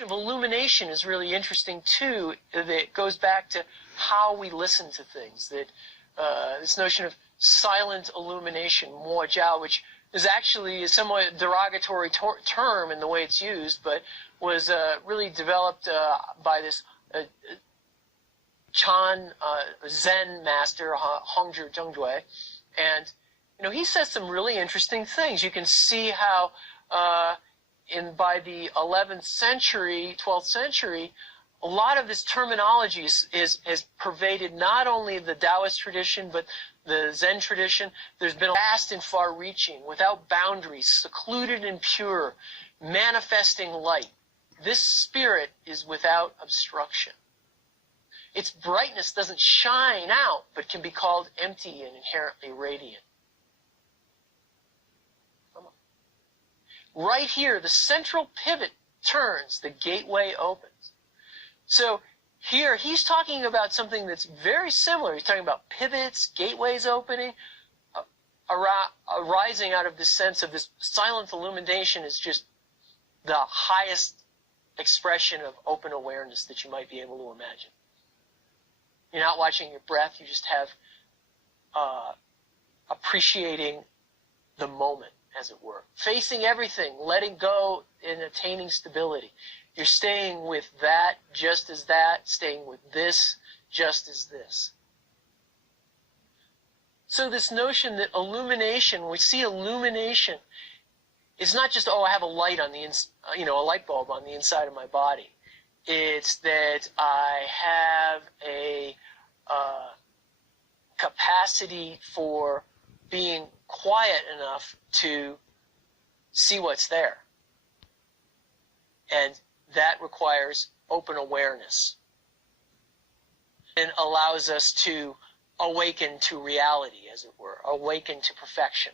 of illumination is really interesting too. That goes back to how we listen to things. That this notion of silent illumination, mo jiao, which is actually a somewhat derogatory term in the way it's used, but was really developed by this Chan Zen master Hongzhi Zhengjue, and he says some really interesting things. You can see how by the 11th century, 12th century, a lot of this terminology has pervaded not only the Taoist tradition, but the Zen tradition. There's been vast and far-reaching, without boundaries, secluded and pure, manifesting light. This spirit is without obstruction. Its brightness doesn't shine out, but can be called empty and inherently radiant. Right here, the central pivot turns, the gateway opens. So here, he's talking about something that's very similar. He's talking about pivots, gateways opening, arising out of this sense of this silent illumination is just the highest expression of open awareness that you might be able to imagine. You're not watching your breath, you just have appreciating the moment, as it were. Facing everything, letting go and attaining stability. You're staying with that just as that, staying with this just as this. So this notion that illumination, when we see illumination, it's not just, I have a light on the a light bulb on the inside of my body. It's that I have a capacity for being quiet enough to see what's there. And that requires open awareness and allows us to awaken to reality, as it were, awaken to perfection.